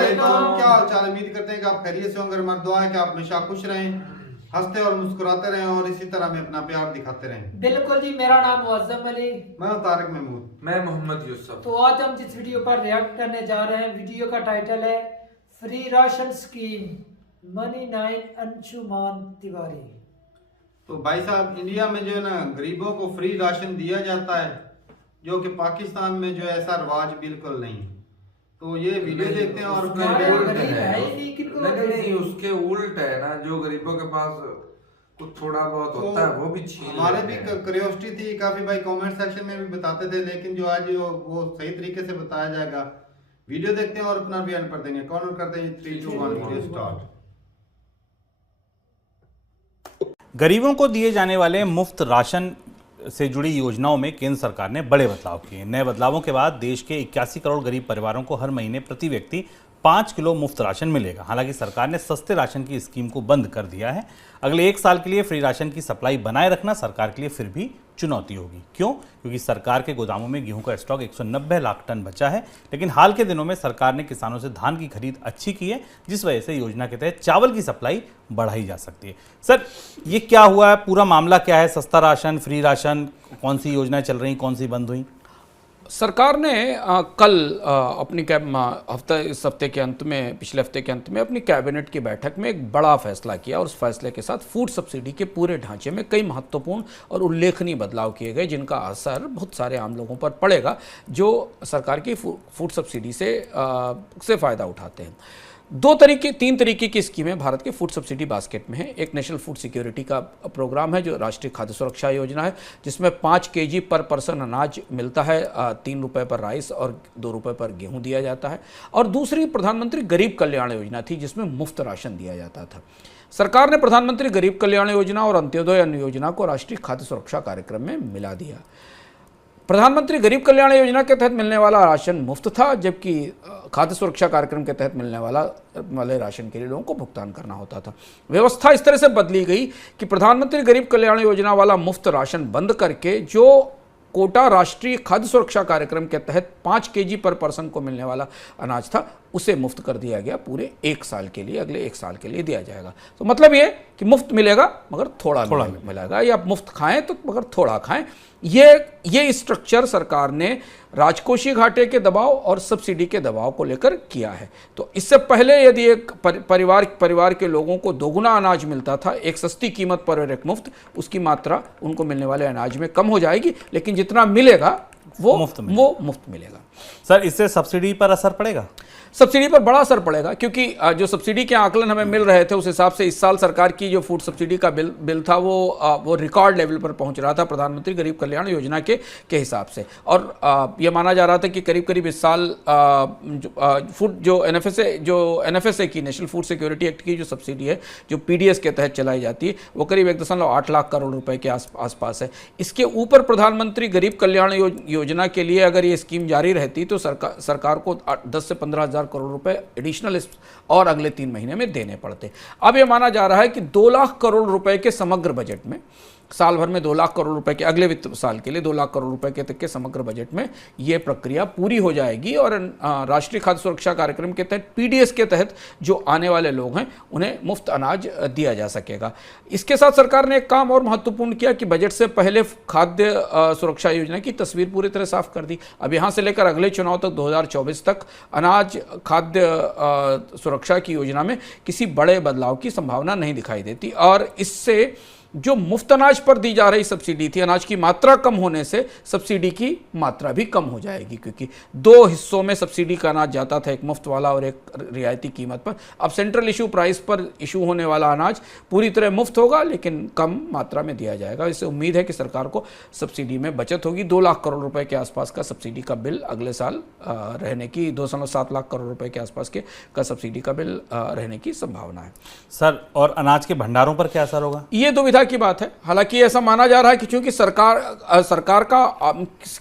वालेकुम। क्या हाल चाल? उम्मीद करते हैं कि आप खैरियत से होंगे। हमारी दुआ है कि आप हमेशा खुश रहें, हंसते और मुस्कुराते रहें और इसी तरह में अपना प्यार दिखाते रहें। बिल्कुल जी। मेरा नाम मुअज्जम अली, मैं तारिक महमूद, मैं मोहम्मद यूसुफ। तो आज हम जिस वीडियो पर रिएक्ट करने जा रहे हैं, वीडियो का टाइटल है free ration scheme, money 9 Anshuman Tiwari. तो भाई साहब, इंडिया में जो है ना गरीबों को फ्री राशन दिया जाता है, जो कि पाकिस्तान में जो है ऐसा रवाज बिल्कुल नहीं। तो ये वीडियो देखते हैं और उसके फिर उल्ट गरीब है। है ही नहीं, किनको नहीं, उसके उल्ट है ना। जो गरीबों के पास कुछ थोड़ा बहुत तो होता है वो भी छीन हमारे भी लेते हैं। क्यूरियोसिटी थी, काफी भाई कमेंट सेक्शन में भी बताते थे, लेकिन जो आज वो सही तरीके से बताया जाएगा। वीडियो देखते हैं और अपना भी एंड कर देंगे। कौन करते हैं? 3 2 1 वीडियो स्टार्ट। गरीबों को दिए जाने वाले मुफ्त राशन से जुड़ी योजनाओं में केंद्र सरकार ने बड़े बदलाव किए। नए बदलावों के बाद देश के 81 करोड़ गरीब परिवारों को हर महीने प्रति व्यक्ति 5 किलो मुफ्त राशन मिलेगा। हालांकि सरकार ने सस्ते राशन की स्कीम को बंद कर दिया है। अगले 1 साल के लिए फ्री राशन की सप्लाई बनाए रखना सरकार के लिए फिर भी चुनौती होगी। क्यों? क्योंकि सरकार के गोदामों में गेहूं का स्टॉक 190 लाख टन बचा है। लेकिन हाल के दिनों में सरकार ने किसानों से धान की खरीद अच्छी की है, जिस वजह से योजना के तहत चावल की सप्लाई बढ़ाई जा सकती है। सर, ये क्या हुआ है? पूरा मामला क्या है? सस्ता राशन, फ्री राशन, कौन सी योजनाएं चल रही, कौन सी बंद हुई? सरकार ने कल अपनी इस हफ्ते के अंत में, पिछले हफ्ते के अंत में अपनी कैबिनेट की बैठक में एक बड़ा फैसला किया और उस फैसले के साथ फूड सब्सिडी के पूरे ढांचे में कई महत्वपूर्ण और उल्लेखनीय बदलाव किए गए, जिनका असर बहुत सारे आम लोगों पर पड़ेगा जो सरकार की फूड सब्सिडी से फ़ायदा उठाते हैं। 3 तरीके की स्कीमें भारत के फूड सब्सिडी बास्केट में है। एक नेशनल फूड सिक्योरिटी का प्रोग्राम है जो राष्ट्रीय खाद्य सुरक्षा योजना है, जिसमें 5 केजी पर पर्सन अनाज मिलता है। 3 रुपये पर राइस और 2 रुपये पर गेहूं दिया जाता है। और दूसरी प्रधानमंत्री गरीब कल्याण योजना थी, जिसमें मुफ्त राशन दिया जाता था। सरकार ने प्रधानमंत्री गरीब कल्याण योजना और अंत्योदय अन्न योजना को राष्ट्रीय खाद्य सुरक्षा कार्यक्रम में मिला दिया। प्रधानमंत्री गरीब कल्याण योजना के तहत मिलने वाला राशन मुफ्त था, जबकि खाद्य सुरक्षा कार्यक्रम के तहत मिलने वाले राशन के लिए लोगों को भुगतान करना होता था। व्यवस्था इस तरह से बदली गई कि प्रधानमंत्री गरीब कल्याण योजना वाला मुफ्त राशन बंद करके जो कोटा राष्ट्रीय खाद्य सुरक्षा कार्यक्रम के तहत 5 केजी पर पर्सन को मिलने वाला अनाज था, उसे मुफ्त कर दिया गया। पूरे 1 साल के लिए, अगले 1 साल के लिए दिया जाएगा। तो मतलब ये कि मुफ्त मिलेगा मगर थोड़ा मिलेगा, या मुफ्त खाएं तो मगर थोड़ा खाएं। ये स्ट्रक्चर सरकार ने राजकोषीय घाटे के दबाव और सब्सिडी के दबाव को लेकर किया है। तो इससे पहले यदि एक परिवार के लोगों को दोगुना अनाज मिलता था, एक सस्ती कीमत पर और एक मुफ्त, उसकी मात्रा उनको मिलने वाले अनाज में कम हो जाएगी, लेकिन जितना मिलेगा वो मुफ्त मिलेगा। सर, इससे सब्सिडी पर असर पड़ेगा? सब्सिडी पर बड़ा असर पड़ेगा, क्योंकि जो सब्सिडी के आकलन हमें मिल रहे थे उस हिसाब से इस साल सरकार की जो फूड सब्सिडी का बिल था वो रिकॉर्ड लेवल पर पहुंच रहा था प्रधानमंत्री गरीब कल्याण योजना के हिसाब से। और ये माना जा रहा था कि करीब इस साल फूड जो एनएफएसए की, नेशनल फूड सिक्योरिटी एक्ट की जो सब्सिडी है, जो पीडीएस के तहत चलाई जाती है, वो करीब 1.8 लाख करोड़ रुपए के आसपास है। इसके ऊपर प्रधानमंत्री गरीब कल्याण योजना के लिए अगर ये स्कीम जारी रहती तो सरकार को 10 से 15 हज़ार करोड़ रुपए एडिशनल और अगले 3 महीने में देने पड़ते। अब यह माना जा रहा है कि 2 लाख करोड़ रुपए के समग्र बजट में, साल भर में 2 लाख करोड़ रुपए के, अगले वित्त साल के लिए 2 लाख करोड़ रुपए के तक के समग्र बजट में ये प्रक्रिया पूरी हो जाएगी और राष्ट्रीय खाद्य सुरक्षा कार्यक्रम के तहत, पीडीएस के तहत जो आने वाले लोग हैं उन्हें मुफ्त अनाज दिया जा सकेगा। इसके साथ सरकार ने एक काम और महत्वपूर्ण किया कि बजट से पहले खाद्य सुरक्षा योजना की तस्वीर पूरी तरह साफ कर दी। अब यहाँ से लेकर अगले चुनाव तक 2024 तक अनाज खाद्य सुरक्षा की योजना में किसी बड़े बदलाव की संभावना नहीं दिखाई देती। और इससे जो मुफ्त अनाज पर दी जा रही सब्सिडी थी, अनाज की मात्रा कम होने से सब्सिडी की मात्रा भी कम हो जाएगी, क्योंकि 2 हिस्सों में सब्सिडी का अनाज जाता था, एक मुफ्त वाला और एक रियायती कीमत पर। अब सेंट्रल इशू प्राइस पर इशू होने वाला अनाज पूरी तरह मुफ्त होगा, लेकिन कम मात्रा में दिया जाएगा। इससे उम्मीद है कि सरकार को सब्सिडी में बचत होगी। 2 लाख करोड़ रुपए के आसपास का सब्सिडी का बिल अगले साल रहने की, 2.7 लाख करोड़ रुपए के आसपास का सब्सिडी का बिल रहने की संभावना है। सर, और अनाज के भंडारों पर क्या असर होगा? ये दुविधा की बात है। हालांकि ऐसा माना जा रहा है कि चूंकि सरकार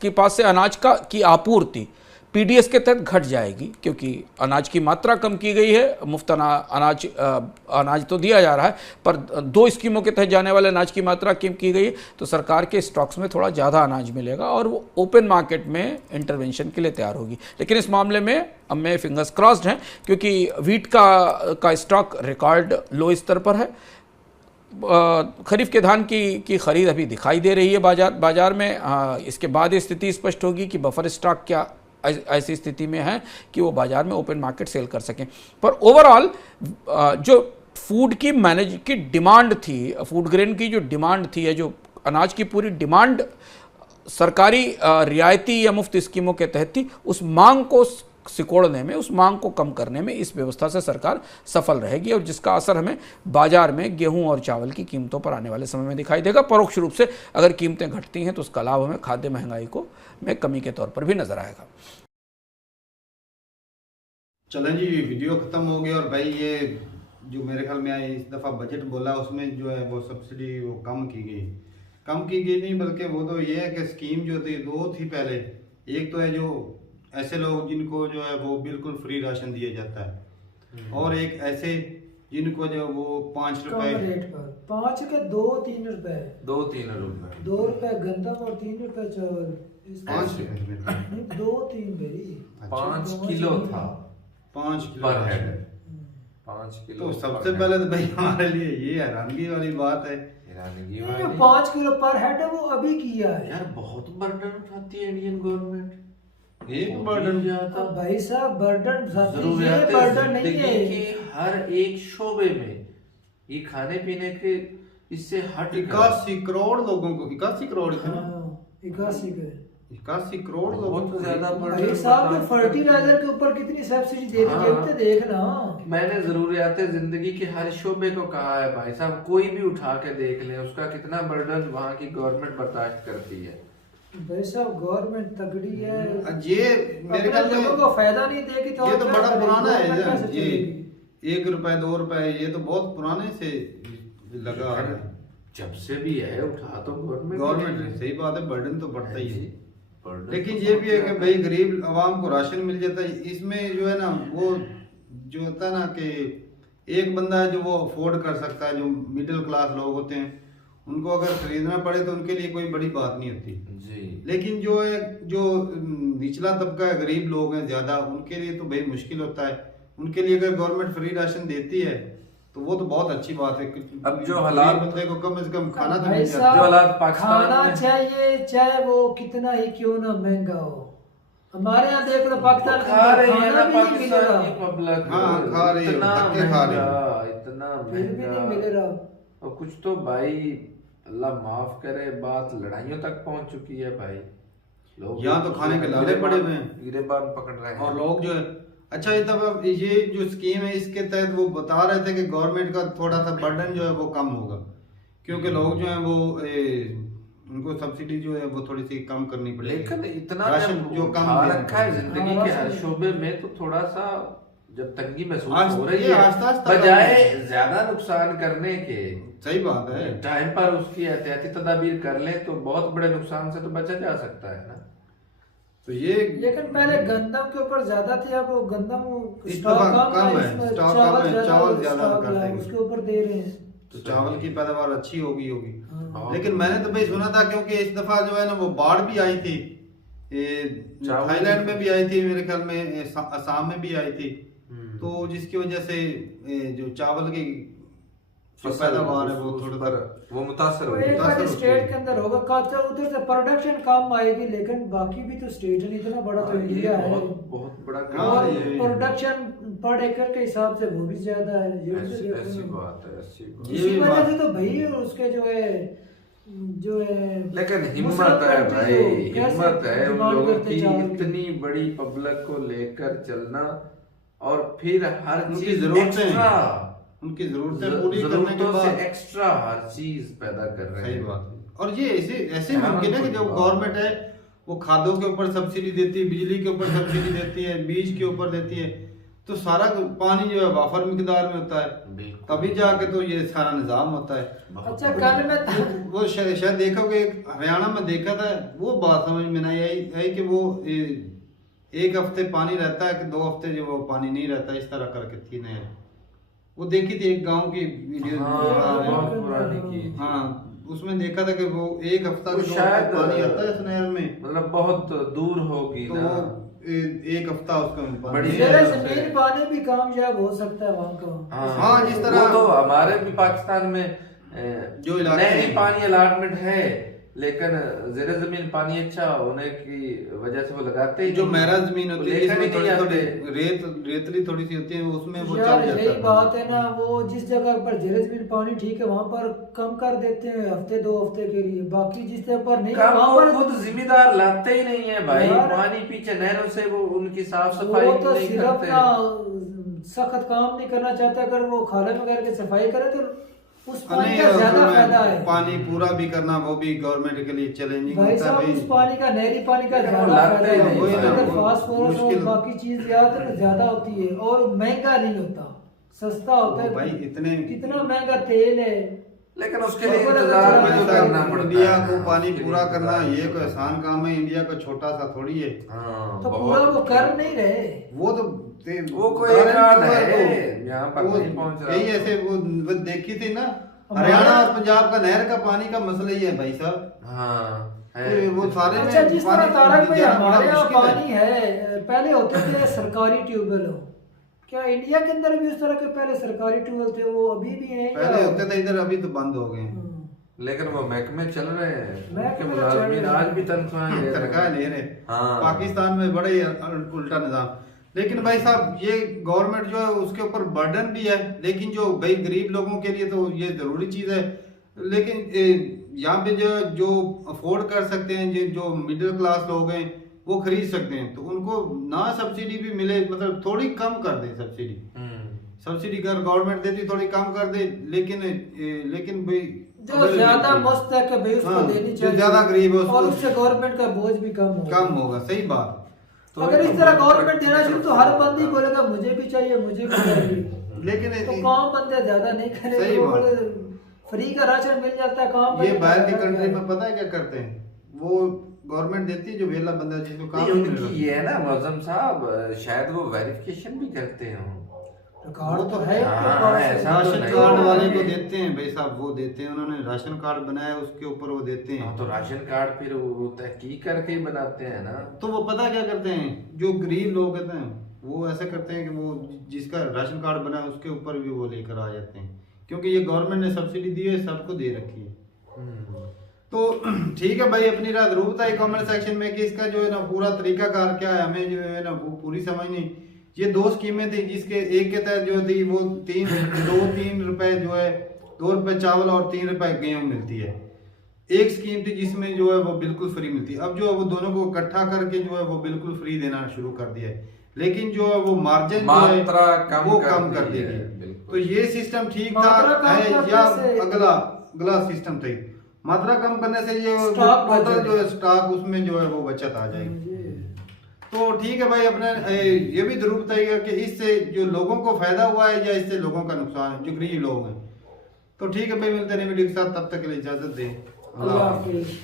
के पास से अनाज की आपूर्ति पीडीएस के तहत घट जाएगी, क्योंकि अनाज की मात्रा कम की गई है। मुफ्त अनाज तो दिया जा रहा है, पर 2 स्कीमों के तहत जाने वाले अनाज की मात्रा कम की गई है, तो सरकार के स्टॉक्स में थोड़ा ज़्यादा अनाज मिलेगा और वो ओपन मार्केट में इंटरवेंशन के लिए तैयार होगी। लेकिन इस मामले में अब मैं फिंगर्स क्रॉस्ड हैं, क्योंकि वीट का स्टॉक रिकॉर्ड लो स्तर पर है। खरीफ के धान की खरीद अभी दिखाई दे रही है बाजार में। इसके बाद ये स्थिति स्पष्ट होगी कि बफर स्टॉक क्या ऐसी स्थिति में है कि वो बाजार में ओपन मार्केट सेल कर सकें। पर ओवरऑल जो फूड की डिमांड थी, फूड ग्रेन की जो डिमांड थी, है जो अनाज की पूरी डिमांड सरकारी रियायती या मुफ्त स्कीमों के तहत थी, उस मांग को सिकोड़ने में, उस मांग को कम करने में इस व्यवस्था से सरकार सफल रहेगी, और जिसका असर हमें बाजार में गेहूं और चावल की कीमतों पर आने वाले समय में दिखाई देगा। परोक्ष रूप से अगर कीमतें घटती हैं तो उसका लाभ हमें खाद्य महंगाई को में कमी के तौर पर भी नजर आएगा। चलें जी, वीडियो खत्म हो गया। और भाई ये जो मेरे ख्याल में इस दफ़ा बजट बोला, उसमें जो है वो सब्सिडी वो कम की गई नहीं, बल्कि वो तो ये है कि स्कीम जो थी 2 थी पहले। एक तो है जो ऐसे लोग जिनको जो है वो बिल्कुल फ्री राशन दिया जाता है, और एक ऐसे जिनको जो वो 5 रुपए रेट पर 5 के 2-3 रुपए 2-3 रुपए 2 रुपए गंदम और 3 रुपए चावल। 5 रुपए 2-3 भाई 5 किलो था 5 किलो पर हेड, हम्म। 5 किलो। तो सबसे पहले तो भाई हमारे लिए ये हैरानगी वाली बात है। हैरानगी जो वाली 5 किलो पर हेड है वो अभी किया है यार, बहुत बर्डन उठाती है इंडियन गवर्नमेंट। एक बर्डन अब भाई साहब बर्डन ये जरूरियात बर्डन नहीं जिंदगी है। के हर एक शोबे में ये खाने पीने के इससे हट 81 करोड़ लोगों को 81 करोड़ थे ना? हाँ, 81 के 81 करोड़ लोगों बहुत को ज्यादा भाई बर्डन साहब बता- फर्टिलाइजर के ऊपर कितनी सब्सिडी दे दी हाँ। है, देखना। मैंने जरूरियात जिंदगी के हर शोबे को कहा है भाई साहब, कोई भी उठा के देख ले उसका कितना बर्डन वहाँ की गवर्नमेंट बर्दाश्त करती है। भाई साहब गवर्नमेंट तगड़ी है, ये मेरे अपने ख्याल लोगों में को फायदा नहीं देगी तो ये तो क्या बड़ा करेगी? पुराना है गवर्नमेंट यार, कैसे ये चलेगी? 1 रुपए 2 रुपए ये तो बहुत पुराने से लगा आ रहा है। जब से भी है उठा तो गवर्नमेंट सही बात है, बर्डन तो बढ़ता ही है। बर्डन लेकिन तो ये भी है बढ़ता कि भाई गरीब आवाम को राशन मिल जाता है। इसमें जो है ना वो जो होता है ना कि एक बंदा है जो वो अफोर्ड कर सकता है, जो मिडिल क्लास लोग होते हैं उनको अगर खरीदना पड़े तो उनके लिए कोई बड़ी बात नहीं होती जी। लेकिन जो है जो निचला तबका है, गरीब लोग हैं ज्यादा, उनके लिए तो भाई मुश्किल होता है। उनके लिए अगर गवर्नमेंट फ्री राशन देती है तो वो तो बहुत अच्छी बात है। अब जो हालात- गरीब बंदे को कम से कम खाना तो भाई मिल जाता साहब, जो हालात पाकिस्तान खाना में- चाहिए चाहे वो कितना ही क्यों ना महंगा हो। हमारे यहाँ देख लो पाकिस्तान के खा अंदर रही है खाना ना भी नहीं पाकिस्तान मिलेगा, की पब्लिक। हाँ, खा रही है, इतना धक्के खा रही है। महंगा, इतना फिर भी नहीं महंगा। मिलेगा। और कुछ तो भाई अल्लाह माफ करे बात लड़ाइयों तक पहुंच चुकी है भाई। लोग यहाँ तो खाने के लाले पड़े हुए हैं। गिरेबान पकड़ रहे हैं और लोग जो है अच्छा ये तब ये जो स्कीम है इसके तहत वो बता रहे थे कि गवर्नमेंट का थोड़ा सा बर्डन जो है वो कम होगा, क्योंकि लोग जो है वो उनको सब्सिडी जो है वो थोड़ी सी कम करनी पड़ेगी। लेकिन इतना राशन जब जो कम उठा देना रखा है पड़ेगा। जिंदगी हाँ, के हर राशन- शोबे में, तो थोड़ा सा जब तंगी महसूस हो रही ये है आस्ता-आस्ता बजाय कम- ज्यादा नुकसान करने के सही बात है। टाइम पर उसकी एहतियाती तदाबीर कर ले तो बहुत बड़े नुकसान से तो बचा जा सकता है ना। तो ये लेकिन पहले गंदम के ऊपर ज्यादा थे, अब वो गंदम इस स्टॉक दफा कम कम है, है, इसमें स्टॉक कम है, चावल ज्यादा स्टॉक करते है, हैं। उसके ऊपर दे रहे हैं। तो चावल की पैदावार अच्छी होगी हाँ। लेकिन मैंने तो भाई सुना था क्योंकि इस दफा जो है ना वो बाढ़ भी आई थी, चावल थाईलैंड में भी आई थी, मेरे ख्याल में असम में भी आई थी। हम्म। तो जिसकी वजह से जो चावल की जो फसल पैदावार है वो उस थोड़ा पर वो मुतासर तो हो एक गया। बार मुतासर स्टेट होती है। के अंदर होगा खासकर उधर से प्रोडक्शन कम आएगी, लेकिन बाकी भी तो स्टेट है, इतना बड़ा तो हाँ, ये इंडिया है बहुत बड़ा हाँ, काम और है। ये- प्रोडक्शन पर एकड़ के हिसाब से वो भी ज्यादा है। ये भी तो ऐसी देखो ऐसी ना। बात है, ऐसी बात ये इसी भी वजह बात- से तो भाई उसके जो है लेकिन हिम्मत मुस्लिम है countries भाई, जो कैसे हिम्मत है उन डिमांड लोगों करते की चावल की। इतनी बड़ी पब्लिक को लेकर चलना और फिर हर उनकी चीज जरूरतें एक्स्ट्रा, उनकी जरूरतें पूरी करने के जरूरतों से बाद एक्स्ट्रा हर चीज पैदा कर रहे सही हैं। बात है। और ये ऐसे ऐसे हाँ, मुमकिन है कि जो बात। गवर्नमेंट है वो खादों के ऊपर सब्सिडी देती है, बिजली के ऊपर सब्सिडी देती है, बीज के ऊपर देती है, तो सारा पानी जो है वाफर मिकदार में होता है, बिल्कुल। तभी जाके तो ये सारा निजाम होता है। अच्छा कल मैं वो शायद देखोगे हरियाणा में देखा था, वो बात समझ में नहीं आई कि वो एक हफ्ते पानी रहता है कि 2 हफ्ते जो वो पानी नहीं रहता, इस तरह करके थी नहर। वो देखी थी एक गांव की वीडियो। बहुत पुरानी की। हाँ, उसमें देखा था कि वो एक हफ्ता वो के 2 शायद हफ्ते पानी आता है इस नहर में, मतलब बहुत दूर होगी तो ना। वो एक हफ्ता उसका पानी बड़ी जरा नहर जमीन पानी भी कामयाब हो सकता है वहाँ का। हाँ, जिस तरह- वो तो हमारे भी पाकिस्तान में जो इलाके नहरी हैं। पानी अलाटमेंट है, लेकिन जेर जमीन पानी अच्छा होने की वजह से वो लगाते ही जो नहीं। महरा जमीन वो होती है लेकर ही जिसमें नहीं थोड़ी आते। रेतली थोड़ी सी होती है, उसमें वो यार चल यही जाता है। बात है ना, वो जिस जगह पर जरे जमीन पानी ठीक है वहाँ पर कम कर देते हैं हफ्ते 2 हफ्ते के लिए, बाकी जिस जगह पर नहीं काम वहाँ वो पर खुद जिम्मेदार लाते ही नहीं है भाई। यार, पानी पीछे नहरों से वो उनकी साफ सफाई वो तो नहीं सिर्फ करते। ना सख्त काम नहीं करना चाहते, अगर वो खाले वगैरह की सफाई करे तो उस पानी नहीं, का ज्यादा उसमें फायदा है। पानी पूरा भी करना वो भी गवर्नमेंट के लिए चैलेंजिंग भाई होता है साहब, उस पानी का नहरी पानी का लेकिन वो ज्यादा लाते फायदा ही है, नहीं, उसके वही ना, अंदर वो फास्फोरस और मुश्किल- बाकी चीज ज्यादा होती है और महंगा नहीं होता, सस्ता होता है। भाई इतने कितना महंगा तेल है। लेकिन उसके लिए और इंतजार भी तो बड़ा करना पड़ता है। इंडिया को पानी उसके लिए पूरा करना इंतजार ये कोई आसान काम है, इंडिया को छोटा सा थोड़ी है। हाँ, तो बहुत- पूरा वो कर नहीं रहे। वो तो वो कोई एक आध है, यहाँ पर वो नहीं पहुंच रहा। यही ऐसे वो देखी थी ना, हरियाणा और पंजाब का नहर का पानी का मसला ही है भाई साहब। हाँ है। ये वो सारे में अच्छा, जिस तरह पानी तारक भाई जाना बड़ा हमारे यहाँ मुश्किल है। पानी है, पहले होते थे सरकारी ट्यूबवेल, क्या इंडिया के अंदर भी उस तरह के पहले सरकारी ट्यूबवेल थे, वो अभी भी हैं? पहले या- होते थे इधर, अभी तो बंद हो गए हैं। लेकिन वो महकमे चल रहे हैं, महकमे उनके तो चल मुलाजमीन रहे हैं। आज भी तनख्वाहें ले रहे तनख्वाह हैं। ले रहे। हाँ। पाकिस्तान में बड़ा ही उल्टा निजाम। लेकिन भाई साहब, ये गवर्नमेंट जो है उसके ऊपर बर्डन भी है, लेकिन जो भाई गरीब लोगों के लिए तो ये जरूरी चीज है। लेकिन यहाँ पे जो अफोर्ड कर सकते हैं, जो मिडिल क्लास लोग हैं वो खरीद सकते हैं, तो उनको ना सब्सिडी भी मिले, मतलब थोड़ी कम कर दे सब्सिडी। सब्सिडी कर गवर्नमेंट देती थोड़ी कम कर दे, लेकिन भाई जो ज्यादा मस्त है कि भाई उसको हाँ, देनी जो चाहिए, ज्यादा गरीब है उसको- और उससे गवर्नमेंट का बोझ भी कम होगा। कम होगा, सही बात। तो अगर ये इस तो तरह बहुत गवर्नमेंट देना शुरू तो हर बंदी बोलेगा मुझे भी चाहिए, मुझे भी चाहिए। लेकिन तो काम बंदे ज्यादा नहीं सही करेंगे, वो बात। बोले फ्री का राशन मिल जाता है, काम ये बंदे बाहर की ज्यादा कंट्री करें। में पता है क्या करते हैं, वो गवर्नमेंट देती है जो वेला बंदा जिसको काम नहीं, नहीं मिल उनकी ये है ना मौजम साहब, शायद वो वेरिफिकेशन भी करते हो। कार्ड वो तो तो है हाँ, उनके पास। ऐसा तो राशन नहीं कार्ड है। वाले को देते हैं भाई साहब, वो देते हैं, उन्होंने राशन कार्ड बनाया उसके ऊपर वो देते हाँ, हैं। तो राशन कार्ड फिर वो तहकीक करके ही बनाते हैं ना। तो वो पता क्या करते हैं, जो गरीब लोग होते हैं वो ऐसे करते हैं कि वो जिसका राशन कार्ड बना है उसके ऊपर भी वो लेकर आ जाते हैं, क्योंकि ये गवर्नमेंट ने सब्सिडी दी है, सबको दे रखी है। तो ठीक है भाई, अपनी रात रू बताई कमेंट सेक्शन में कि इसका जो है ना पूरा तरीकाकार क्या है, हमें जो है ना वो पूरी समझ नहीं। ये 2 स्कीमें थी, जिसके एक के तहत जो थी वो 3 रुपए जो है, 2 रुपए चावल और 3 रुपए गेहूं मिलती है। एक स्कीम थी जिसमें जो है वो बिल्कुल फ्री मिलती है। अब जो है वो दोनों को इकट्ठा करके जो है वो बिल्कुल फ्री देना शुरू कर दिया है, लेकिन जो है वो मार्जिन मात्रा कम वो कर कम कर दी है, देगी। बिल्कुल। तो ये सिस्टम ठीक मात्रा कम था है करने या से- अगला सिस्टम था? मात्रा कम करने से ये स्टॉक टोटल बचेगा। जो है स्टॉक उसमें जो है वो बचत आ जाएगी। तो ठीक है भाई, अपने ये भी जरूर बताइएगा कि इससे जो लोगों को फायदा हुआ है या इससे लोगों का नुकसान है, जो गरीब लोग हैं। तो ठीक है भाई, मिलते हैं वीडियो के साथ, तब तक के लिए इजाजत दें। अल्लाह हाफिज।